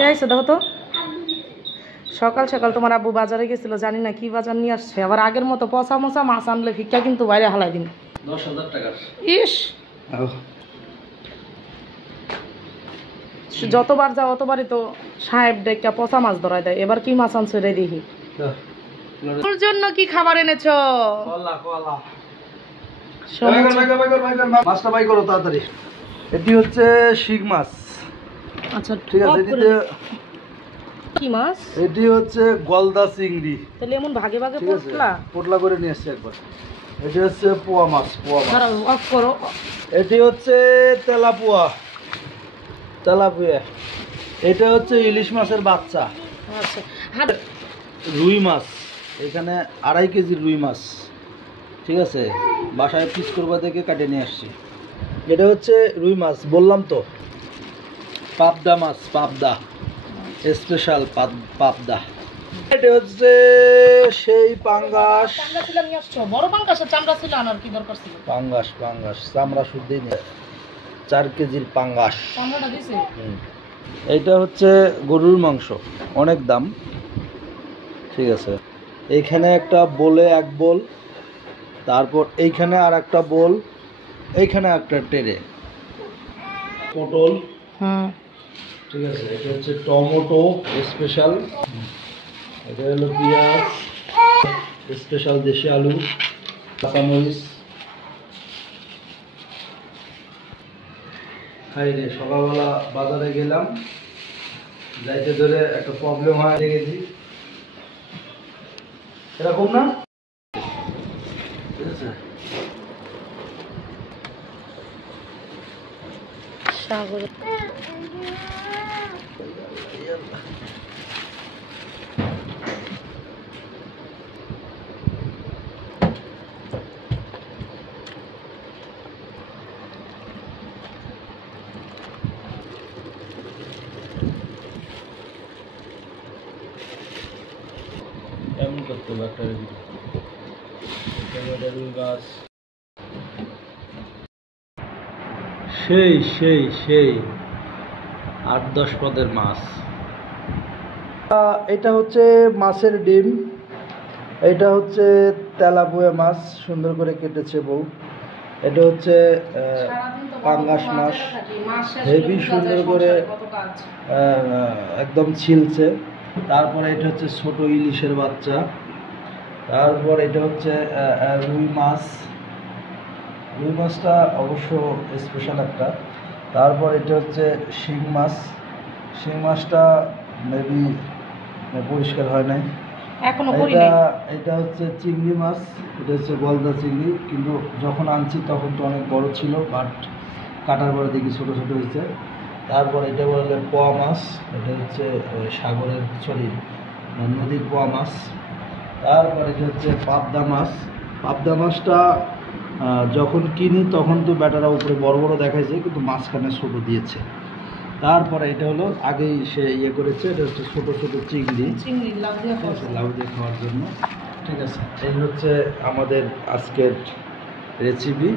এসে দেখো তো সকাল সকাল তোমার আব্বু বাজারে গেছিল, জানি না কি বাজার নিয়ে আসছে। আবার আগের মতো পচা মচা মাছ আনলে ভিক্ষা কিন্তু বাইরে হালাই দিন। 10,000 টাকা। ইস, যতবার যাও অতবারই তো সাহেব ডেকা পচা মাছ ধরায় দেয়। এবার কি মাছ আনছো রে দেখি। তোর জন্য কি খাবার এনেছো? মাছটা বাই করো তাড়াতাড়ি। এটি হচ্ছে শিং মাছ। আচ্ছা ঠিক আছে। এটিতে কি মাছ? এটি হচ্ছে গলদা চিংড়ি। তাহলে এমন ভাগে ভাগে পোটলা পোটলা করে নিয়ে আসছে একবার। এটি হচ্ছে পোয়া মাছ। অফ করো। এটি হচ্ছে তেলাপুয়া। এটা হচ্ছে ইলিশ মাছের বাচ্চা। আচ্ছা, রুই মাছ, এখানে 2.5 কেজি রুই মাছ। ঠিক আছে, বাসায় পিস করবা থেকে কাটে নিয়ে আসছি। এটা হচ্ছে রুই মাছ, বললাম তো। পাবদা মাছ, পাবদা স্পেশাল পাবদা। এটা হচ্ছে সেই পাঙ্গাস। বড় পাঙ্গাসের চামড়া ছিল, আনার কি দরকার ছিল? পাঙ্গাস চামড়া শুদ্ধই নেই। 4 কেজির পাঙ্গাস। চামড়াটা দিছে। এইটা হচ্ছে গরুর মাংস, অনেক দাম। ঠিক আছে, এইখানে একটা বোলে 1 বোল, তারপর এইখানে আর একটা বোল, এইখানে একটা টেরে পটল। ঠিক আছে, এটা হচ্ছে টমেটো স্পেশাল। এটা হলো পেঁয়াজ স্পেশাল, দেশি আলু, কাঁচামরিচ। খাই রে, সকালবেলা বাজারে গেলাম, যাইতে ধরে একটা প্রবলেম হয় গেছি, এরকম না? ঠিক আছে, সাগর এমন করতে হবে একটা গাছ। সেই 8-10 পদের মাছ। এটা হচ্ছে মাছের ডিম। এটা হচ্ছে তেলাপুয়া মাছ, সুন্দর করে কেটেছে বউ। এটা হচ্ছে পাঙ্গাস মাছ, হেভি সুন্দর করে একদম ছিলছে। তারপরে এটা হচ্ছে ছোট ইলিশের বাচ্চা। তারপর এটা হচ্ছে রুই মাছটা অবশ্য স্পেশাল একটা। তারপর এটা হচ্ছে শিং মাছটা মেবি পরিষ্কার হয় নাই এখনো। এটা হচ্ছে চিংড়ি মাছ, এটা হচ্ছে গলদা চিংড়ি, কিন্তু যখন আনছি তখন তো অনেক বড় ছিল, বাট কাটার পরে দেখি ছোট ছোট হয়েছে। তারপর এটা বললে পোয়া মাছ, এটা হচ্ছে সাগরের নদীর পোয়া মাছ। তারপর এটা হচ্ছে পাবদা মাছটা যখন কিনি তখন তো ব্যাটারা উপরে বড় বড় দেখাইছে, কিন্তু মাঝখানে ছোট দিয়েছে। তারপরে এটা হলো আগেই সে করেছে, এটা হচ্ছে ছোট ছোট চিংড়ি লাউ দিয়ে খাওয়ার জন্য। ঠিক আছে, এই হচ্ছে আমাদের আজকের রেসিপি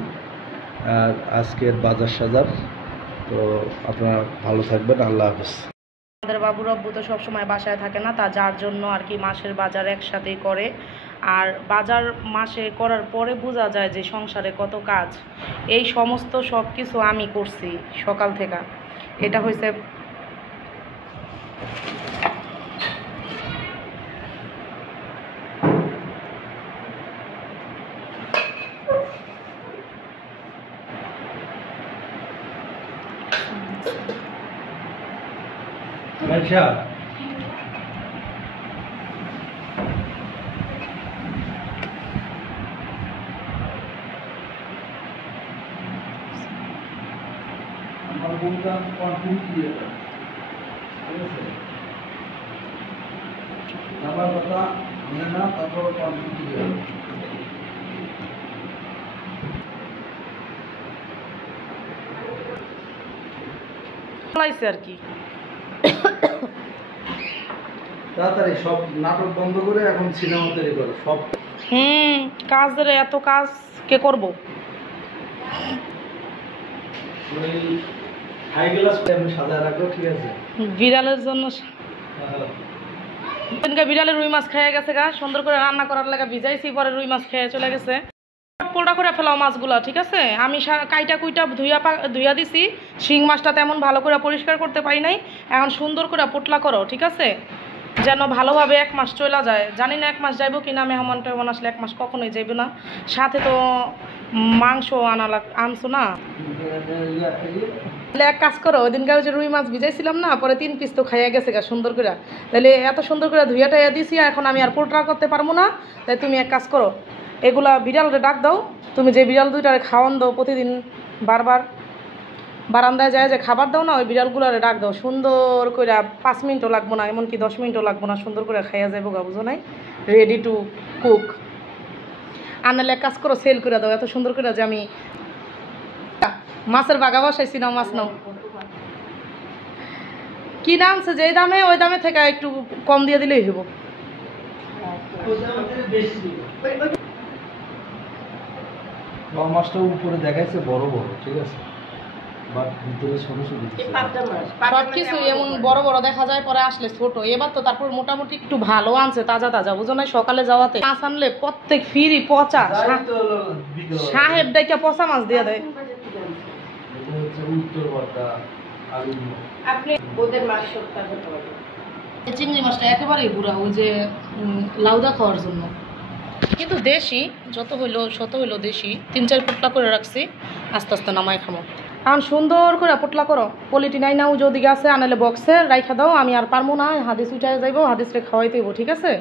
আর আজকের বাজার সাজার। তো আপনারা ভালো থাকবেন, আল্লাহ হাফেজ। আমাদের বাবুর আব্বু তো সবসময় বাসায় থাকে না, তা যার জন্য আর কি মাসের বাজার একসাথেই করে। আর বাজার মাসে করার পরে বোঝা যায় যে সংসারে কত কাজ। এই সমস্ত সব কিছু আমি করছি সকাল থেকে। এটা হয়েছে আমার কথা না, তারপর আর কি। তাড়াতাড়ি সব নাটক বন্ধ করে এখন সিনেমা তৈরি করো সব। কাজের এত কাজ কে করবো? হাই গ্লাস আমি সাদা রাখবো, ঠিক আছে? বিড়ালের জন্য বিড়ালের রুই মাছ খেয়ে গেছে গা, সুন্দর করে রান্না করার লাগা ভিজাইছি, পরে রুই মাছ খেয়ে চলে গেছে। পোড়া করে ফেলাও মাছগুলা, ঠিক আছে? আমি কাইটা কুইটা ধুইয়া দিছি। শিং মাছটা তেমন ভালো করে পরিষ্কার করতে পারি নাই, এখন সুন্দর করে পোটলা করো, ঠিক আছে? যেন ভালোভাবে 1 মাস চলে যায়। জানি না 1 মাস যাইব কিনা, মেহমান টেহমান আসলে 1 মাস কখনোই যাইব না। সাথে তো মাংস আনছো না। তাহলে এক কাজ করো, ওই দিনকে যে রুই মাছ ভিজাইছিলাম না, পরে 3 পিস তো খাইয়া গেছে গা সুন্দর করে। তাহলে এত সুন্দর করে ধুইয়া টাইয়া দিছি, এখন আমি আর পোটলা করতে পারবো না। তাই তুমি এক কাজ করো, এগুলা বিড়ালটা ডাক দাও। তুমি যে বিড়াল দুইটারে খাওয়ান দাও প্রতিদিন, বারবার বারান্দায় যায় যে খাবার দাও না, ওই বিড়ালগুলোরে ডাক দাও সুন্দর করে। 5 মিনিটও লাগবো না, এমনকি 10 মিনিটও লাগবো না, সুন্দর করে খাইয়া যাবো গা, বুঝো নাই? Ready to cook. আনালে এক কাজ করো, সেল করে দাও এত সুন্দর করে যে আমি মাছের বাগা বসাইছি। নাও মাছ নাও। কি দাম আছে, যেই দামে ওই দামে থেকে একটু কম দিয়ে দিলেই হইব। মাছটা উপরে দেখাইছে বড় বড়, ঠিক আছে, বাট ভিতরে ছোট ছোট। সব কিছু এমন বড় বড় দেখা যায়, পরে আসলে ছোট। এবার তো তারপর মোটামুটি একটু ভালো আনছে, তাজা তাজা, বুঝো না? সকালে যাওয়াতে মাছ আনলে প্রত্যেক ফিরি পচা। সাহেব ডাইকা পচা মাছ দিয়ে দেয়। চিংড়ি মাছটা একেবারেই বুড়া, ওই যে লাউদা খাওয়ার জন্য। কিন্তু দেশি যত হইলো দেশি। 3-4 পোটলা করে রাখছি, আস্তে আস্তে নামাই খামো। এখন সুন্দর করে পোটলা করো। পলিটি নাই নাও যদি আছে, আনালে বক্সে রাইখা দাও। আমি আর পারবো না, হাদিস উঠায় যাইবো, হাদিসরে খাওয়াইতে হইব, ঠিক আছে?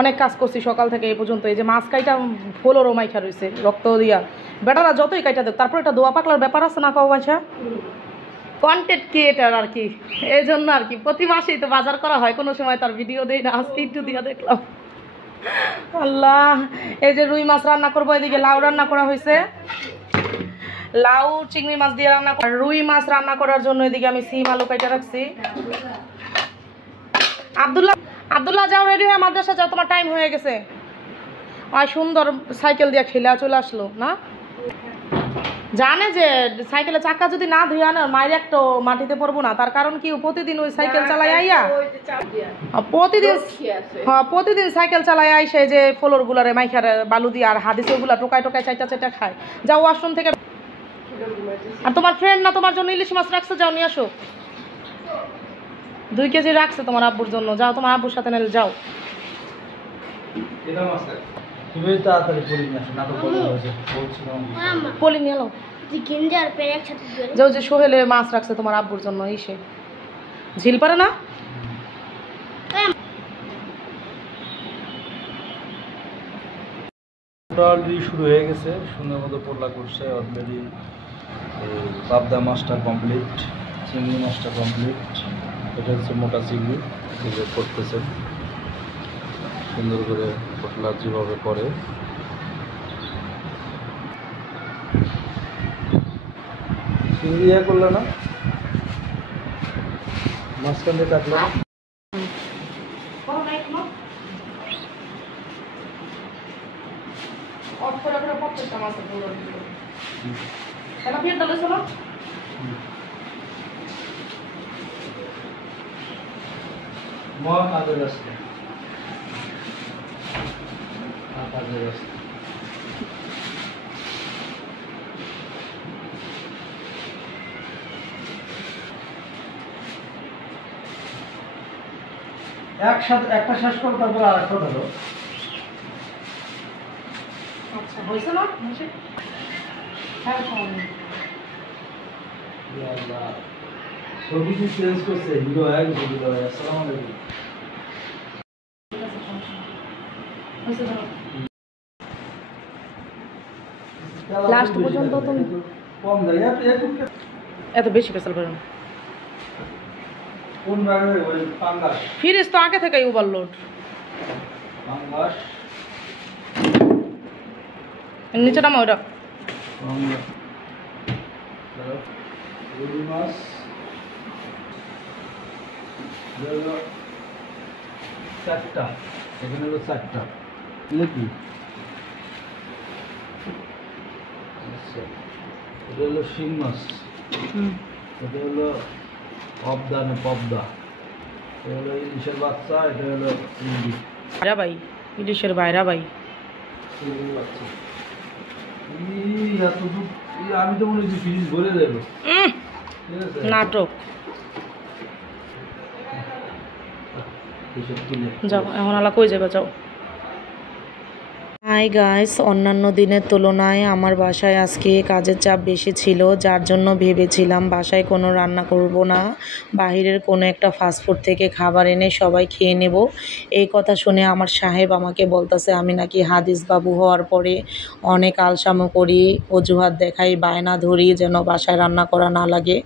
অনেক কাজ করছি সকাল থেকে এই পর্যন্ত। এই যে মাছ কাইটা ফোলরও মাইখা রয়েছে রক্ত দিয়া। বেটারা যতই কাইটা দেখ, তারপর একটা দোয়া পাকলার ব্যাপার আছে না, কাউ বাছা কন্টেন্ট ক্রিয়েটার আর কি, এই জন্য আর কি প্রতি মাসেই তো বাজার করা হয়। কোনো সময় তার ভিডিও দেই না, আজকে একটু দিয়া দেখলাম। আল্লাহ, এই যে রুই মাছ রান্না করবো, এদিকে লাউ রান্না করা হয়েছে। লাউ চিংড়ি মাছ দিয়ে রান্না, রুই মাছ রান্না করার জন্য এদিকে আমি সিম আলু কাইটা রাখছি। আব্দুল্লাহ যাও, রেডি হয়ে মাদ্রাসা যাও, তোমার টাইম হয়ে গেছে। আর সুন্দর সাইকেল দিয়ে খেলে চলে আসলো না, জানে যে সাইকেলের চাকা যদি না ধুয়ে আনে মায়ের একটা মাটিতে পড়বো না। তার কারণ কি, প্রতিদিন ওই সাইকেল চালাই আইয়া, প্রতিদিন সাইকেল চালাই আইসে যে ফ্লোর গুলারে মাইখার বালু দিয়ে আর হাদিসে ওগুলা টোকায় টোকায় চাইটা খায়। যাও ওয়াশরুম থেকে। আর তোমার ফ্রেন্ড না তোমার জন্য ইলিশ মাছ রাখছে, যাও নিয়ে আসো। 2 কেজি রাখছে তোমার আব্বুর জন্য, যাও তোমার আব্বুর সাথে নিয়ে যাও। তুমি তাড়াতাড়ি পলি নিয়ে আসো, না তো পলি হয়েছে বলছিলাম। পলি নিয়ে এলো যাও। যে সোহেলে মাছ রাখছে তোমার আব্বুর জন্য, ইসে ঝিল পারে না। অলরেডি শুরু হয়ে গেছে, সুন্দর মতো পোটলা করছে অলরেডি। পাবদা মাছটা কমপ্লিট, চিংড়ি মাছটা কমপ্লিট। এটা হচ্ছে মোটা চিংড়ি, যেগুলো করতেছে সুন্দর করে পোটলা যেভাবে করে। চিংড়ি ইয়ে করলে না, মাঝখান দিয়ে কাটলো না। কাজের রাস্তা, কাজের রাস্তা। একসাথে একটা শেষ করো, তারপরে আর একটা ধরো। আচ্ছা হয়েছে না, ছবি কি চেঞ্জ করছে, হিরো এক হিরো। আসসালামু আলাইকুম। লাস্ট পর্যন্ত তুমি কম দেয় এত বেশি পেছাল পারো না। কোন ভাগে ওই পাঙ্গাস ফ্রিজ তো আগে থেকেই ওভারলোড। পাঙ্গাস নিচে নামা ওটা। রুই মাছ চারটা, এখানে হলো চারটা নাকি? আচ্ছা, এটা হলো শিং মাছ। এটা হলো পবদা না পবদা, এটা হলো ইলিশের বাচ্চা, এটা হলো চিংড়ি বাইরা ভাই, ইলিশের বাইরা ভাই। চিংড়ির বাচ্চা। আমি তো মনে হচ্ছে ফ্রিজ ভরে দেবো। ঠিক আছে, নাটক। যাও এখন আলা কই যাবে, যাও। হাই গাইস, অন্যান্য দিনের তুলনায় আমার বাসায় আজকে কাজের চাপ বেশি ছিল, যার জন্য ভেবেছিলাম বাসায় কোনো রান্না করব না, বাহিরের কোনো একটা ফাস্টফুড থেকে খাবার এনে সবাই খেয়ে নেব। এই কথা শুনে আমার সাহেব আমাকে বলতেছে আমি নাকি হাদিস বাবু হওয়ার পরে অনেক আলসামো করি, অজুহাত দেখাই, বায়না ধরি যেন বাসায় রান্না করা না লাগে।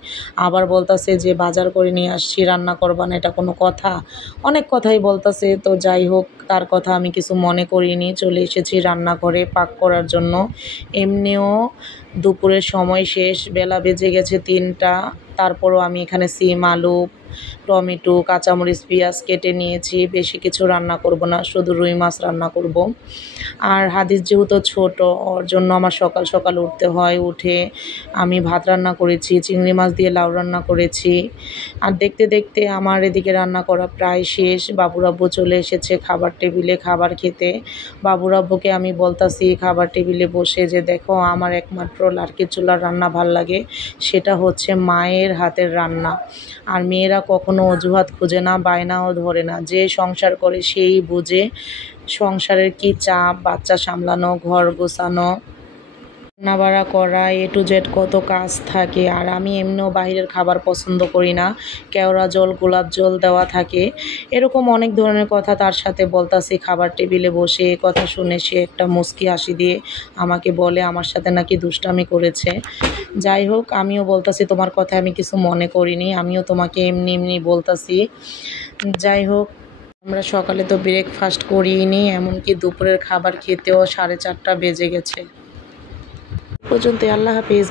আবার বলতেছে যে বাজার করে নিয়ে আসছি, রান্না করবা না, এটা কোনো কথা? অনেক কথাই বলতেছে। তো যাই হোক, তার কথা আমি কিছু মনে করিনি, চলে এসেছি রান্নাঘরে পাক করার জন্য। এমনিও দুপুরের সময় শেষ, বেলা বেজে গেছে 3টা। তারপরও আমি এখানে সিম, আলু, টমেটো, কাঁচামরিচ, পেঁয়াজ কেটে নিয়েছি। বেশি কিছু রান্না করব না, শুধু রুই মাছ রান্না করব। আর হাদিস যেহেতু ছোট, ওর জন্য আমার সকাল সকাল উঠতে হয়। উঠে আমি ভাত রান্না করেছি, চিংড়ি মাছ দিয়ে লাউ রান্না করেছি। আর দেখতে দেখতে আমার এদিকে রান্না করা প্রায় শেষ। বাবুরাব্বু চলে এসেছে খাবার টেবিলে খাবার খেতে। বাবুরাব্বুকে আমি বলতাছি খাবার টেবিলে বসে যে দেখো, আমার একমাত্র লার্কির চুলার রান্না ভাল লাগে, সেটা হচ্ছে মায়ের হাতের রান্না। আর মেয়েরা কখনো অজুহাত খুঁজে না, বায়নাও ধরে না। যে সংসার করে সেই বুঝে সংসারের কি চাপ, বাচ্চা সামলানো, ঘর গোছানো, রান্নাবাড়া করা, A to Z কত কাজ থাকে। আর আমি এমনিও বাইরের খাবার পছন্দ করি না, কেওড়া জল, গোলাপ জল দেওয়া থাকে, এরকম অনেক ধরনের কথা তার সাথে বলতাছি খাবার টেবিলে বসে। এ কথা শুনে সে একটা মুচকি হাসি দিয়ে আমাকে বলে আমার সাথে নাকি দুষ্টামি করেছে। যাই হোক, আমিও বলতাছি তোমার কথা আমি কিছু মনে করিনি, আমিও তোমাকে এমনি এমনি বলতাছি। যাই হোক, আমরা সকালে তো ব্রেকফাস্ট করিনি, এমনকি দুপুরের খাবার খেতেও 4:30 বেজে গেছে। পর্যন্ত। আল্লাহ হাফিজ।